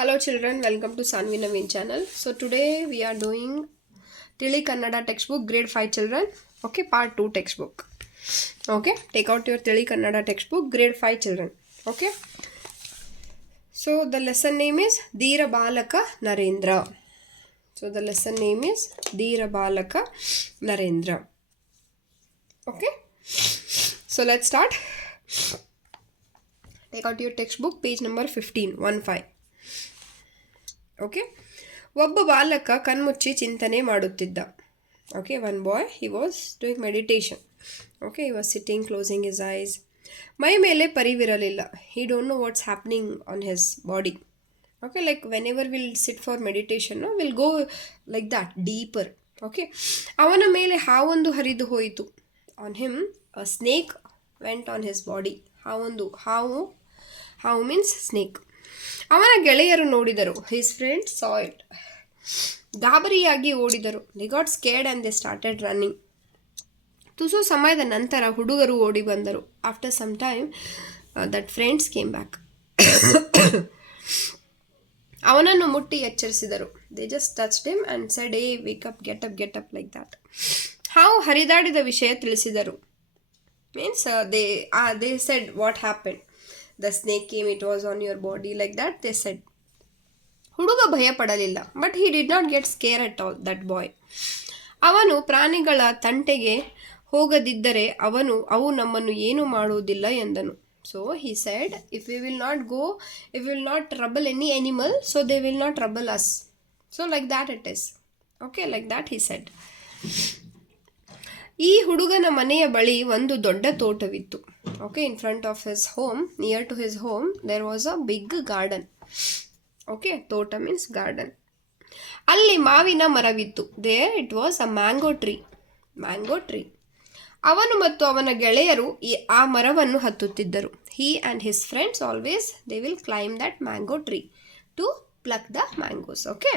Hello children, welcome to Sanvi Naveen channel. So today we are doing Tili Kannada textbook grade 5 children. Okay, part 2 textbook. Okay, take out your Tili Kannada textbook grade 5 children. Okay. So the lesson name is Dheera Balaka Narendra. So the lesson name is Dheera Balaka Narendra. Okay. So let's start. Take out your textbook page number 15, 1-5. Okay, ಒಬ್ಬ ಬಾಲಕ ಕಣ್ಮುಚ್ಚಿ ಚಿಂತನೆ ಮಾಡುತ್ತಿದ್ದ. Okay, one boy, he was doing meditation. Okay, he was sitting closing his eyes. ಮೈ ಮೇಲೆ ಪರಿವಿರಲಿಲ್ಲ. He don't know what's happening on his body. Okay, like whenever will sit for meditation will go like that deeper. Okay, ಅವನ ಮೇಲೆ ಹಾವೊಂದು ಹರಿದು ಹೋಯಿತು. On him a snake went on his body. ಹಾವು means snake. ಅವನ ಗೆಳೆಯರು ನೋಡಿದರು. His friends saw it. ಗಾಬರಿಯಾಗಿ ಓಡಿದರು. They got scared and they started running. ತುಸು ಸಮಯದ ನಂತರ ಹುಡುಗರು ಓಡಿ ಬಂದರು. After some time that friends came back. ಅವನನ್ನು ಮುಟ್ಟಿ ಎಚ್ಚರಿಸಿದರು. They just touched him and said, hey wake up, get up like that. ಹಾವು ಹರಿದಾಡಿದ ವಿಷಯ ತಿಳಿಸಿದರು. Means they said what happen. The snake came, it was on your body, like that they said. ಹುಡುಗ ಭಯ ಪಡಲಿಲ್ಲ. But he did not get scared at all, that boy. ಅವನು ಪ್ರಾಣಿಗಳ ತಂಟೆಗೆ ಹೋಗದಿದ್ದರೆ ಅವು ನಮ್ಮನ್ನು ಏನು ಮಾಡುವುದಿಲ್ಲ ಎಂದನು. So he said, if we will not trouble any animal, so they will not trouble us. So like that it is. Okay, like that he said. ಈ ಹುಡುಗನ ಮನೆಯ ಬಳಿ ಒಂದು ದೊಡ್ಡ ತೋಟವಿತ್ತು. Okay, in front of his home, near to his home, there was a big garden. Okay, ತೋಟ means garden. ಅಲ್ಲಿ ಮಾವಿನ ಮರವಿತ್ತು. There it was a mango tree. ಅವನು ಮತ್ತು ಅವನ ಗೆಳೆಯರು ಆ ಮರವನ್ನು ಹತ್ತುತ್ತಿದ್ದರು. He and his friends always they will climb that mango tree to pluck the mangoes. Okay,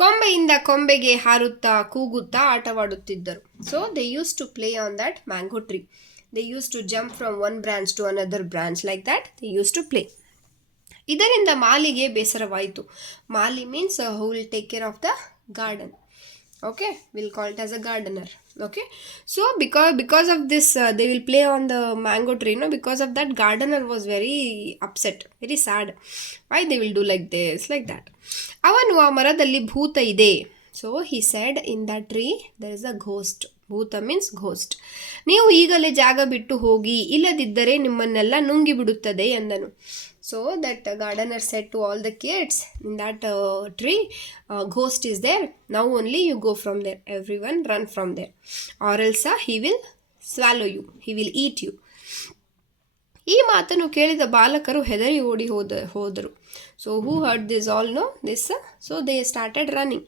ಕೊಂಬೆಯಿಂದ ಕೊಂಬೆಗೆ ಹಾರುತ್ತಾ ಕೂಗುತ್ತಾ ಆಟವಾಡುತ್ತಿದ್ದರು. So they use to play on that mango tree. They used to jump from one branch to another branch, like that they used to play. ಇದರಿಂದ ಮಾಲಿಗೆ ಬೇಸರವಾಯಿತು. ಮಾಲಿ means who will take care of the garden. Okay, we'll call it as a gardener. Okay, so because of this they will play on the mango tree, because of that gardener was very upset, very sad. Why they will do like this, like that. ಅವನು ಆ ಮರದಲ್ಲಿ ಭೂತ ಇದೆ. So he said, in that tree there is a ghost. ಭೂತ means ghost. ನೀವು ಈಗಲೇ ಜಾಗ ಬಿಟ್ಟು ಹೋಗಿ, ಇಲ್ಲದಿದ್ದರೆ ನಿಮ್ಮನ್ನೆಲ್ಲ ನುಂಗಿ ಬಿಡುತ್ತದೆ ಎಂದನು. So that gardener said to all the kids, in that tree ghost is there, now only you go from there, every one run from there, or else he will swallow you, he will eat you. ಈ ಮಾತನ್ನು ಕೇಳಿದ ಬಾಲಕರು ಹೆದರಿ ಓಡಿ ಹೋದರು. So who heard this all know this, so they started running.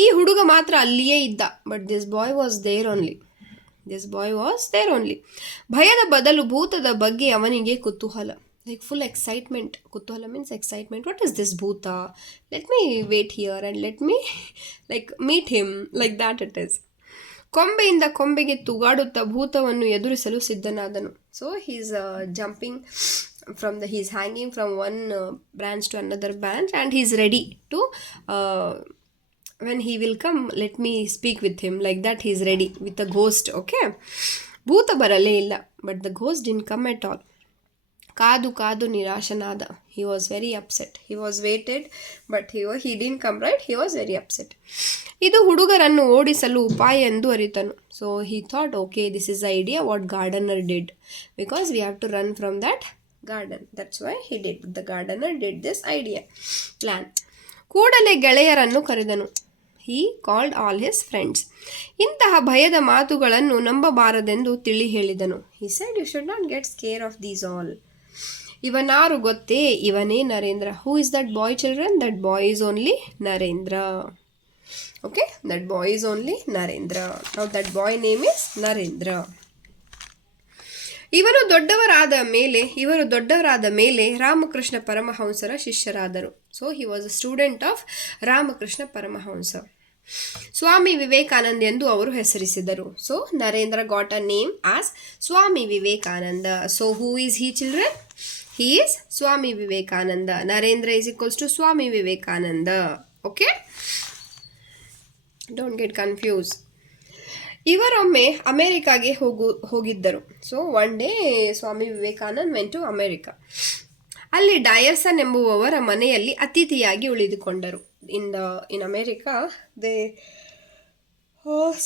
ಈ ಹುಡುಗ ಮಾತ್ರ ಅಲ್ಲಿಯೇ ಇದ್ದ. But this boy was there only. ಭಯದ ಬದಲು ಭೂತದ ಬಗ್ಗೆ ಅವನಿಗೆ ಕುತೂಹಲ, ಲೈಕ್ ಫುಲ್ ಎಕ್ಸೈಟ್ಮೆಂಟ್. ಕುತೂಹಲ means excitement. What is this bhoota? Let me wait here and let me like meet him, like that it is. ಕೊಂಬೆಯಿಂದ ಕೊಂಬೆಗೆ ತೂಗಾಡುತ್ತಾ ಭೂತವನ್ನು ಎದುರಿಸಲು ಸಿದ್ಧನಾದನು. So he's jumping he's hanging from one branch to another branch and he's ready to when he will come, let me speak with him, like that he is ready with the ghost. Okay, ಭೂತ ಬರಲೇ ಇಲ್ಲ. But the ghost didn't come at all. ಕಾದು ನಿರಾಶನಾದ. he was very upset. he was waited but he didn't come, right? he was very upset. ಇದು ಹುಡುಗರನ್ನು ಓಡಿಸಲು ಉಪಾಯ ಎಂದು ಅರಿತನು. so he thought, okay, this is the idea what gardener did, because we have to run from that garden, that's why the gardener did this plan. ಕೂಡಲೇ ಗೆಳೆಯರನ್ನು ಕರೆದನು. he called all his friends. ಇಂತಹ ಭಯದ ಮಾತುಗಳನ್ನು ನಂಬಬಾರದೆಂದು ತಿಳಿ ಹೇಳಿದನು. he said, you should not get scared of these all. ಇವನಾರು ಗೊತ್ತೇ? ಇವನೇ Narendra. who is that boy, children? that boy is only Narendra. okay, that boy is only Narendra. now that boy name is Narendra. ಇವರು ದೊಡ್ಡವರಾದ ಮೇಲೆ ರಾಮಕೃಷ್ಣ ಪರಮಹಂಸರ ಶಿಷ್ಯರಾದರು. So he was a student of Ramakrishna Paramahamsa. Swami Vivekananda ಎಂದು ಅವರು ಹೆಸರಿಸಿದರು. So Narendra got a name as Swami Vivekananda. So who is he, children? He is Swami Vivekananda. Narendra is equals to Swami Vivekananda. Okay? Don't get confused. ಇವರೊಮ್ಮೆ ಅಮೆರಿಕಾಗೆ ಹೋಗಿದ್ದರು. So one day Swami Vivekanand went to America. ಅಲ್ಲಿ Deussen ಎಂಬುವವರ ಮನೆಯಲ್ಲಿ ಅತಿಥಿಯಾಗಿ ಉಳಿದುಕೊಂಡರು. In America they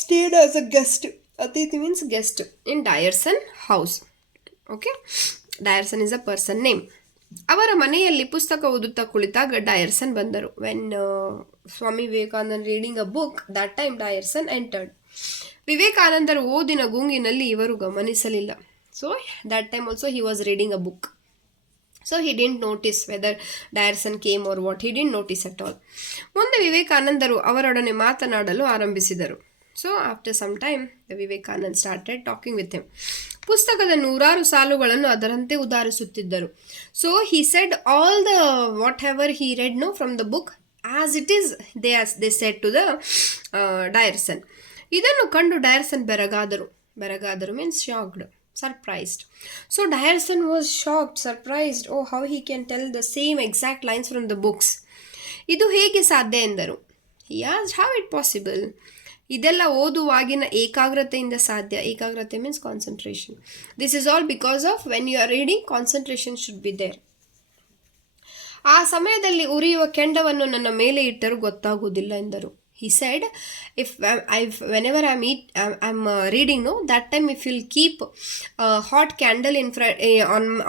stayed as a guest. ಅತಿಥಿ means guest in Deussen house. Okay, Deussen is a person name. ಅವರ ಮನೆಯಲ್ಲಿ ಪುಸ್ತಕ ಓದುತ್ತಾ ಕುಳಿತಾಗ ಡಯರ್ಸನ್ ಬಂದರು. When Swami Vivekanand reading a book, that time Deussen entered. ವಿವೇಕಾನಂದರ ಓದಿನ ಗುಂಗಿನಲ್ಲಿ ಇವರು ಗಮನಿಸಲಿಲ್ಲ. So that time also he was reading a book. So he didn't notice whether Deussen came or what. He didn't notice at all. ಮುಂದೆ ವಿವೇಕಾನಂದರು ಅವರೊಡನೆ ಮಾತನಾಡಲು ಆರಂಭಿಸಿದರು. So after some time Vivekanand started talking with him. ಪುಸ್ತಕದ 100 ಸಾಲುಗಳನ್ನು ಅದರಂತೆ ಉದಾಹರಿಸುತ್ತಿದ್ದರು. So he said all the whatever he read no from the book as it is they said to the Deussen. ಇದನ್ನು ಕಂಡು ಡಯರ್ಸನ್ ಬೆರಗಾದರು means shocked, surprised. So Deussen was shocked, surprised. Oh, how he can tell the same exact lines from the books. ಇದು ಹೇಗೆ ಸಾಧ್ಯ ಎಂದರು. He asked how it possible. ಇದೆಲ್ಲ ಓದುವಾಗಿನ ಏಕಾಗ್ರತೆಯಿಂದ ಸಾಧ್ಯ. ಏಕಾಗ್ರತೆ means concentration. This is all because of when you are reading, concentration should be there. ಆ ಸಮಯದಲ್ಲಿ ಉರಿಯುವ ಕೆಂಡವನ್ನು ನನ್ನ ಮೇಲೆ ಇಟ್ಟರೂ ಗೊತ್ತಾಗುವುದಿಲ್ಲ ಎಂದರು. He said, whenever I'm reading, no, that time if you'll keep a hot candle in front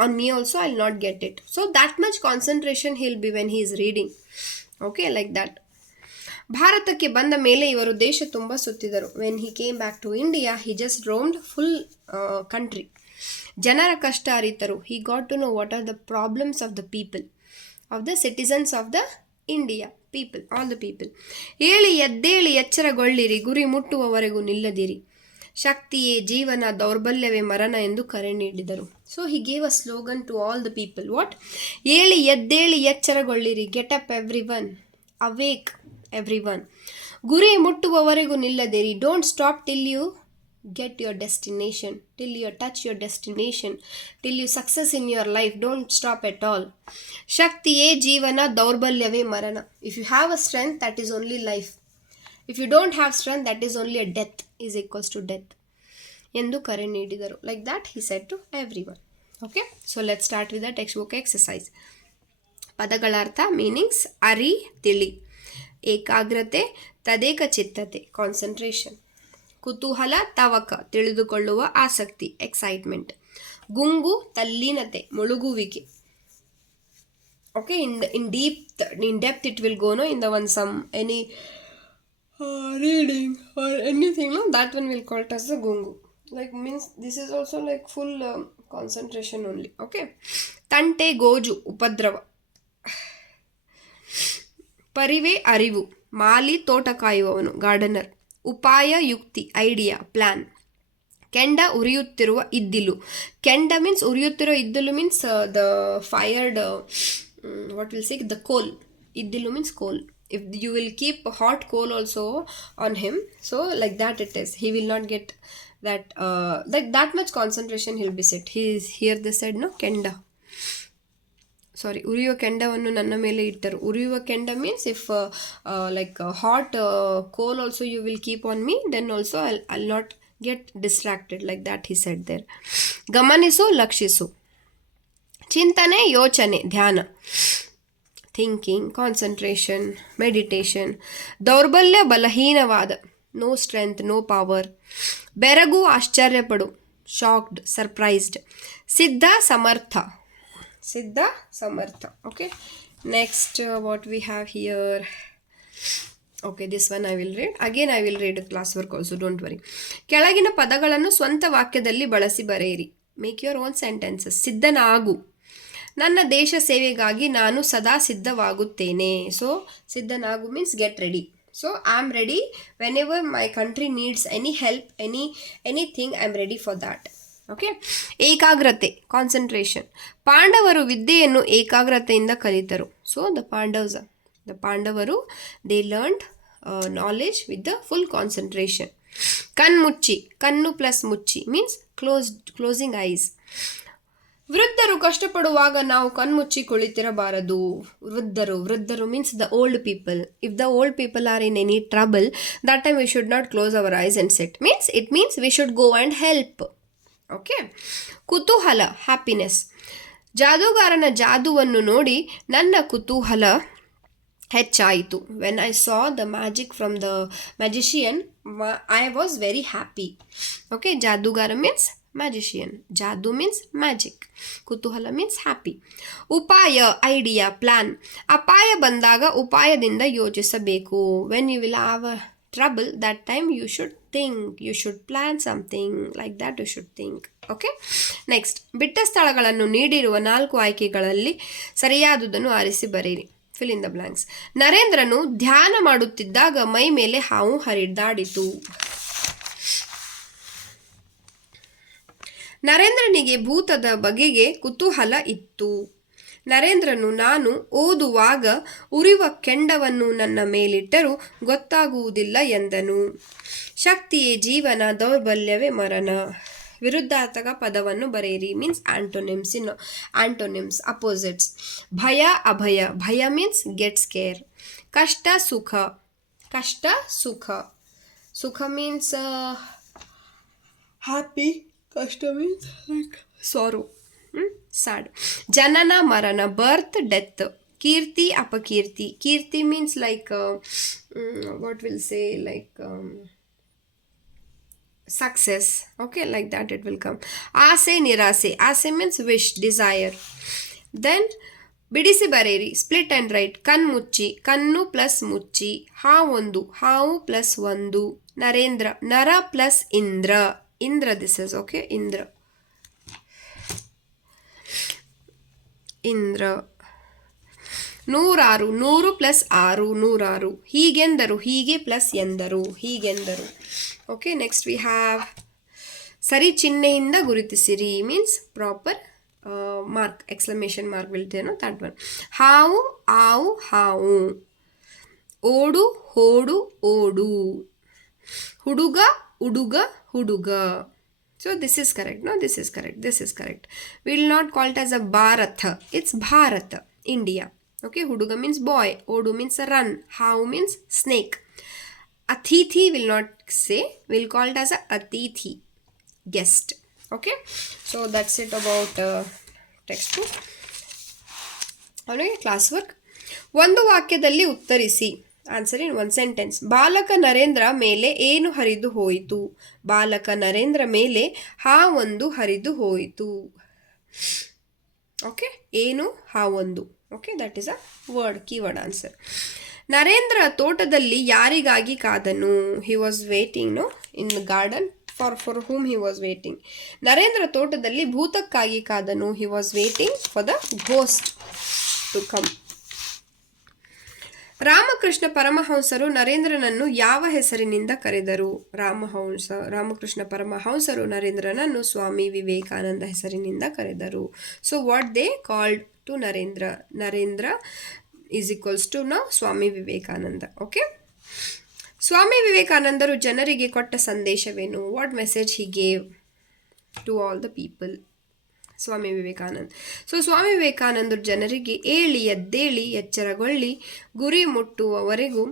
on me also, I'll not get it. So that much concentration he'll be when he is reading. Okay, like that. ಭಾರತಕ್ಕೆ ಬಂದ ಮೇಲೆ ಇವರು ದೇಶ ತುಂಬ ಸುತ್ತಿದರು. When he came back to India, he just roamed full country. ಜನರ ಕಷ್ಟ ಅರಿತರು. He got to know what are the problems of the people, of the citizens of the India. People, all the people. ಏಳಿ ಎದ್ದೇಳಿ ಎಚ್ಚರಗೊಳ್ಳಿರಿ, ಗುರಿ ಮುಟ್ಟುವವರೆಗೂ ನಿಲ್ಲದಿರಿ, ಶಕ್ತಿಯೇ ಜೀವನ, ದೌರ್ಬಲ್ಯವೇ ಮರಣ ಎಂದು ಕರೆ ನೀಡಿದರು. So he gave a slogan to all the people. What? ಏಳಿ ಎದ್ದೇಳಿ ಎಚ್ಚರಗೊಳ್ಳಿರಿ, get up everyone, awake everyone. ಗುರಿ ಮುಟ್ಟುವವರೆಗೂ ನಿಲ್ಲದಿರಿ, don't stop till you get your destination, till you touch your destination, till you success in your life. Don't stop at all. Shaktiye jeevana, daurbalyave marana. If you have a strength, that is only life. If you don't have strength, that is only a death, is equals to death endu kare needidaru. Like that he said to everyone. Okay, so let's start with the textbook exercise. Padagalartha, meanings: ari, tili; ekagrate, tadeka chittate, concentration; ಕುತೂಹಲ, ತವಕ, ತಿಳಿದುಕೊಳ್ಳುವ ಆಸಕ್ತಿ, excitement; ಗುಂಗು, ತಲ್ಲೀನತೆ, ಮುಳುಗುವಿಕೆ. Okay, in depth it will go, no, in the one some any reading or anything, no, that one will call it as the gungu. Like means this is also like full concentration only. Okay, ತಂಟೆ, ಗೋಜು, ಉಪದ್ರವ; ಪರಿವೆ, ಅರಿವು; ಮಾಲಿ, ತೋಟ ಕಾಯುವವನು, gardener; ಉಪಾಯ, ಯುಕ್ತಿ, idea, plan; ಕೆಂಡ, ಉರಿಯುತ್ತಿರುವ ಇದ್ದಿಲು. ಕೆಂಡ means ಉರಿಯುತ್ತಿರುವ ಇದ್ದಿಲು means the fired, what will say, the coal. ಇದ್ದಿಲು means coal. If you will keep hot coal also on him, so like that it is. He will not get that much concentration he'll be set. He is here, they said, no, ಕೆಂಡ. ಸಾರಿ, ಉರಿಯುವ ಕೆಂಡವನ್ನು ನನ್ನ ಮೇಲೆ ಇಟ್ಟರು. ಉರಿಯುವ ಕೆಂಡ means if like hot coal also you will keep on me, then also I'll not get distracted. Like that he said there. ಗಮನಿಸು, ಲಕ್ಷಿಸು; ಚಿಂತನೆ, ಯೋಚನೆ, ಧ್ಯಾನ, ಥಿಂಕಿಂಗ್, ಕಾನ್ಸಂಟ್ರೇಷನ್, ಮೆಡಿಟೇಷನ್; ದೌರ್ಬಲ್ಯ, ಬಲಹೀನವಾದ, ನೋ ಸ್ಟ್ರೆಂತ್, ನೋ ಪವರ್; ಬೆರಗು, ಆಶ್ಚರ್ಯಪಡು, ಶಾಕ್ಡ್, ಸರ್ಪ್ರೈಸ್ಡ್; ಸಿದ್ಧ, ಸಮರ್ಥ, ಸಿದ್ಧ, ಸಮರ್ಥ. Okay, next what we have here. Okay, this one I will read. Again I will read classwork also, don't worry. ಕೆಳಗಿನ ಪದಗಳನ್ನು ಸ್ವಂತ ವಾಕ್ಯದಲ್ಲಿ ಬಳಸಿ ಬರೆಯಿರಿ. Make your own sentences. ಸಿದ್ಧನಾಗು: ನನ್ನ ದೇಶ ಸೇವೆಗಾಗಿ ನಾನು ಸದಾ ಸಿದ್ಧವಾಗುತ್ತೇನೆ. ಸೊ ಸಿದ್ಧನಾಗು means get ready. So I am ready whenever my country needs any help, anything, I am ready for that. Okay. ಏಕಾಗ್ರತೆ, ಕಾನ್ಸಂಟ್ರೇಷನ್: ಪಾಂಡವರು ವಿದ್ಯೆಯನ್ನು ಏಕಾಗ್ರತೆಯಿಂದ ಕಲಿತರು. ಸೊ ದ ಪಾಂಡವರು they learned knowledge with the full concentration. ಕಣ್ಮುಚ್ಚಿ, ಕಣ್ಣು plus ಮುಚ್ಚಿ means closing ice. ವೃದ್ಧರು ಕಷ್ಟಪಡುವಾಗ ನಾವು ಕಣ್ಮುಚ್ಚಿ ಕುಳಿತಿರಬಾರದು. ವೃದ್ಧರು means the old people. If the old people are in any trouble, that time we should not close our eyes and sit. It means we should go and help. Okay. ಕುತೂಹಲ, happiness. ಜಾದೂಗಾರನ ಜಾದುವನ್ನು ನೋಡಿ ನನ್ನ ಕುತೂಹಲ ಹೆಚ್ಚಾಯಿತು. When I saw the magic from the magician, I was very happy. Okay. ಜಾದೂಗಾರ means magician. ಜಾದು means magic. ಕುತೂಹಲ ಮೀನ್ಸ್ ಹ್ಯಾಪಿ. ಉಪಾಯ, ಐಡಿಯಾ, ಪ್ಲಾನ್. ಅಪಾಯ ಬಂದಾಗ ಉಪಾಯದಿಂದ ಯೋಚಿಸಬೇಕು. When you will have a trouble, that time you should think, you should plan something like that, you should think. Okay. Next, ಬಿಟ್ಟ ಸ್ಥಳಗಳನ್ನು ನೀಡಿರುವ 4 ಆಯ್ಕೆಗಳಲ್ಲಿ ಸರಿಯಾದುದನ್ನು ಆರಿಸಿ ಬರೆಯಿರಿ. fill in the blanks. ನರೇಂದ್ರನು ಧ್ಯಾನ ಮಾಡುತ್ತಿದ್ದಾಗ ಮೈ ಮೇಲೆ ಹಾವು ಹರಿದಾಡಿತು. ನರೇಂದ್ರನಿಗೆ ಭೂತದ ಬಗೆಗೆ ಕುತೂಹಲ ಇತ್ತು. ನರೇಂದ್ರನು ನಾನು ಓದುವಾಗ ಉರಿಯುವ ಕೆಂಡವನ್ನು ನನ್ನ ಮೇಲಿಟ್ಟರೂ ಗೊತ್ತಾಗುವುದಿಲ್ಲ ಎಂದನು. ಶಕ್ತಿಯೇ ಜೀವನ, ದೌರ್ಬಲ್ಯವೇ ಮರಣ. ವಿರುದ್ಧಾರ್ಥಕ ಪದವನ್ನು ಬರೆಯಿರಿ. Means antonyms, opposites. ಭಯ, ಅಭಯ. ಭಯ ಮೀನ್ಸ್ ಗೆಟ್ ಸ್ಕೇರ್. ಕಷ್ಟ, ಸುಖ. ಸುಖ ಮೀನ್ಸ್ ಹ್ಯಾಪಿ. ಕಷ್ಟ ಮೀನ್ಸ್ ಲೈಕ್ ಸಾರೋ, sad. ಜನನ, ಮರಣ. Birth, death. ಕೀರ್ತಿ, ಅಪಕೀರ್ತಿ. ಕೀರ್ತಿ means like what will say, like success. Okay, like that it will come. ಆಸೆ, ನಿರಾಸೆ. ಆಸೆ means wish, desire. Then ಬಿಡಿಸಿ ಬರೆಯಿರಿ. Split and write. ಕಣ್ಮುಚ್ಚಿ, ಕಣ್ಣು ಪ್ಲಸ್ ಮುಚ್ಚಿ. ಹಾವೊಂದು, ಹಾವು ಪ್ಲಸ್ ಒಂದು. ನರೇಂದ್ರ, ನರ plus Indra. Indra, this is okay. Indra. 100, 100 plus 6, 106. ಹೀಗೆಂದರು, ಹೀಗೆ ಪ್ಲಸ್ ಎಂದರು, ಹೀಗೆಂದರು. ಓಕೆ. ನೆಕ್ಸ್ಟ್ ವಿ ಹ್ಯಾವ್ ಸರಿ ಚಿಹ್ನೆಯಿಂದ ಗುರುತಿಸಿರಿ. Means proper mark, exclamation mark will ಟೇನೋ ದಟ್ ಒನ್. ಹಾವು, ಆವು, ಹಾವು. ಓಡು, ಹೋಡು, ಓಡು. ಹುಡುಗ, ಉಡುಗ, ಹುಡುಗ. So this is correct. No, this is correct. This is correct. We will not call it as a Bharat. It's Bharat, India. Okay. Huduga means boy. Odu means run. How means snake. Atithi will not say. We'll call it as a Atithi, guest. Okay. So that's it about textbook. ಅವನಿಗೆ class work. ಒಂದು ವಾಕ್ಯದಲ್ಲಿ ಉತ್ತರಿಸಿ. Answer in 1 sentence. ಬಾಲಕ ನರೇಂದ್ರ ಮೇಲೆ ಏನು ಹರಿದು ಹೋಯಿತು? ಬಾಲಕ ನರೇಂದ್ರ ಮೇಲೆ ಹಾವೊಂದು ಹರಿದು ಹೋಯಿತು. ಓಕೆ. ಏನು? ಹಾವೊಂದು. Okay. That is a word, keyword answer. Narendra ತೋಟದಲ್ಲಿ ಯಾರಿಗಾಗಿ ಕಾದನು? He was waiting in the garden. For whom he was waiting. Narendra ತೋಟದಲ್ಲಿ ಭೂತಕ್ಕಾಗಿ ಕಾದನು. he was waiting for the ghost to come. Ramakrishna ಪರಮಹಂಸರು ನರೇಂದ್ರನನ್ನು ಯಾವ ಹೆಸರಿನಿಂದ ಕರೆದರು? ರಾಮಕೃಷ್ಣ ಪರಮಹಂಸರು ನರೇಂದ್ರನನ್ನು ಸ್ವಾಮಿ ವಿವೇಕಾನಂದ ಹೆಸರಿನಿಂದ ಕರೆದರು. So what they called to Narendra? Narendra is equals to now Swami Vivekananda. Okay. Swami ವಿವೇಕಾನಂದರು ಜನರಿಗೆ ಕೊಟ್ಟ ಸಂದೇಶವೇನು? What message he gave to all the people? Swami Vivekanand. So Swami ವಿವೇಕಾನಂದರು ಜನರಿಗೆ ಏಳಿ ಎದ್ದೇಳಿ ಎಚ್ಚರಗೊಳ್ಳಿ ಗುರಿ ಮುಟ್ಟುವವರೆಗೂ.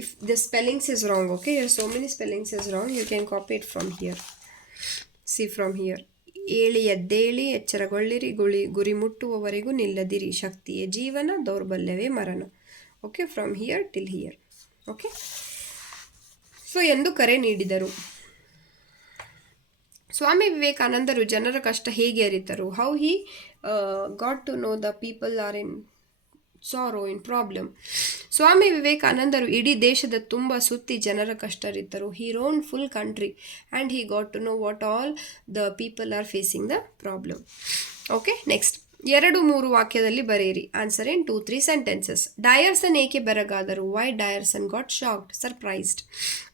If the spellings is wrong, okay, so many spellings is wrong, you can copy it from here. See from here. ಏಳಿ ಎದ್ದೇಳಿ ಎಚ್ಚರಗೊಳ್ಳಿರಿ, ಗುರಿ ಮುಟ್ಟುವವರೆಗೂ ನಿಲ್ಲದಿರಿ, ಶಕ್ತಿಯೇ ಜೀವನ, ದೌರ್ಬಲ್ಯವೇ ಮರಣ. Okay, from here till here. Okay. So ಎಂದು ಕರೆ ನೀಡಿದರು. ಸ್ವಾಮಿ ವಿವೇಕಾನಂದರು ಜನರ ಕಷ್ಟ ಹೇಗೆ ಅರಿತರು? How he got to know the people are in sorrow, in problem. Swami ವಿವೇಕಾನಂದರು ಇಡೀ ದೇಶದ ತುಂಬ ಸುತ್ತಿ ಜನರ ಕಷ್ಟ ಅರಿತರು. He roam full country and he got to know what all the people are facing the problem. Okay. Next 2-3 ವಾಕ್ಯದಲ್ಲಿ ಬರೆಯಿರಿ. Answer in 2-3 sentences. ಡಯರ್ಸನ್ ಏಕೆ ಬೆರಗಾದರು? Why ಡಯರ್ಸನ್ got shocked, surprised.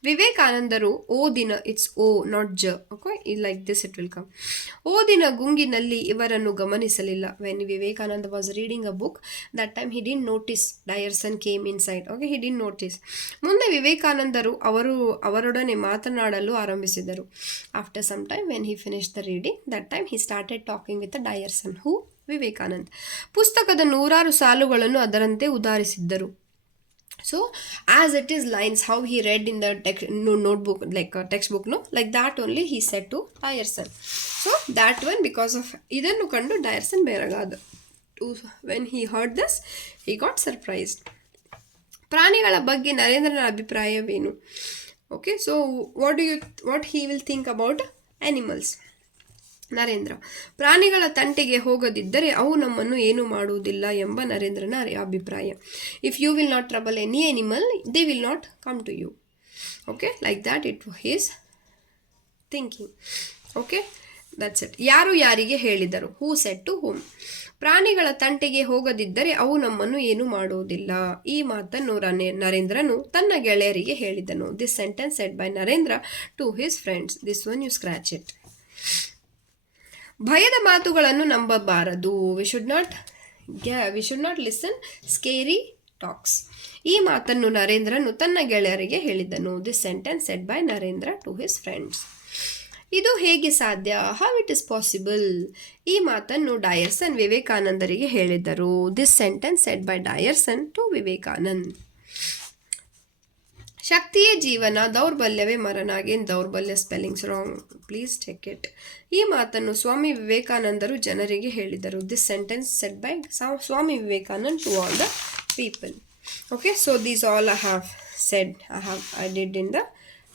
ವಿವೇಕಾನಂದರು ಓ ದಿನ, ಇಟ್ಸ್ ಓ ನಾಟ್ ಜ, okay, like this it will come. ಓ ದಿನ ಗುಂಗಿನಲ್ಲಿ ಇವರನ್ನು ಗಮನಿಸಲಿಲ್ಲ. When Vivekananda was reading a book, that time he didn't notice Deussen came inside, okay, he didn't notice. ಮುಂದೆ ವಿವೇಕಾನಂದರು ಅವರೊಡನೆ ಮಾತನಾಡಲು ಆರಂಭಿಸಿದರು. After some time when he finish the reading, that time he started talking with Deussen. Who? Vivekanand. ಪುಸ್ತಕದ 100 ಸಾಲುಗಳನ್ನು ಅದರಂತೆ ಉದಾಹರಿಸಿದ್ದರು. So as it is lines how he read in the notebook, like a textbook, no, like that only he said to Dyerson. So that one, because of idannu kandu Dyerson beragada. When he heard this, he got surprised. ಪ್ರಾಣಿಗಳ ಬಗ್ಗೆ ನರೇಂದ್ರನ ಅಭಿಪ್ರಾಯವೇನು? Okay, so what he will think about animals? Narendra, ಪ್ರಾಣಿಗಳ ತಂಟೆಗೆ ಹೋಗದಿದ್ದರೆ ಅವು ನಮ್ಮನ್ನು ಏನು ಮಾಡುವುದಿಲ್ಲ ಎಂಬ ನರೇಂದ್ರನ ಅಭಿಪ್ರಾಯ. If you will not trouble any animal, they will not come to you. Okay, like that it he's thinking. Okay, that's it. ಯಾರು ಯಾರಿಗೆ ಹೇಳಿದರು? Who said to whom. ಪ್ರಾಣಿಗಳ ತಂಟೆಗೆ ಹೋಗದಿದ್ದರೆ ಅವು ನಮ್ಮನ್ನು ಏನು ಮಾಡುವುದಿಲ್ಲ. ಈ ಮಾತನ್ನು ನರೇಂದ್ರನು ತನ್ನ ಗೆಳೆಯರಿಗೆ ಹೇಳಿದನು. This sentence said by Narendra to his friends. This one you scratch it. ಭಯದ ಮಾತುಗಳನ್ನು ನಂಬಬಾರದು. We should not listen scary talks. ಈ ಮಾತನ್ನು ನರೇಂದ್ರನು ತನ್ನ ಗೆಳೆಯರಿಗೆ ಹೇಳಿದನು. This sentence said by Narendra to his friends. ಇದು ಹೇಗೆ ಸಾಧ್ಯ? How it is possible. ಈ ಮಾತನ್ನು ಡಯರ್ಸನ್ ವಿವೇಕಾನಂದರಿಗೆ ಹೇಳಿದರು. This sentence said by Deussen to Vivekanand. ಶಕ್ತಿಯೇ ಜೀವನ, ದೌರ್ಬಲ್ಯವೇ ಮರಣ. ಅಗೇನ್ ದೌರ್ಬಲ್ಯ spellings wrong, please check it. ಈ ಮಾತನ್ನು ಸ್ವಾಮಿ ವಿವೇಕಾನಂದರು ಜನರಿಗೆ ಹೇಳಿದರು. This sentence said by Swami Vivekanand to all the people. Okay, so these all I have said, I did in the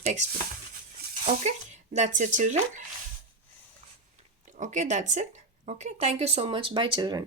textbook. Okay, that's it, children. Okay, that's it. Okay, thank you so much. Bye, children.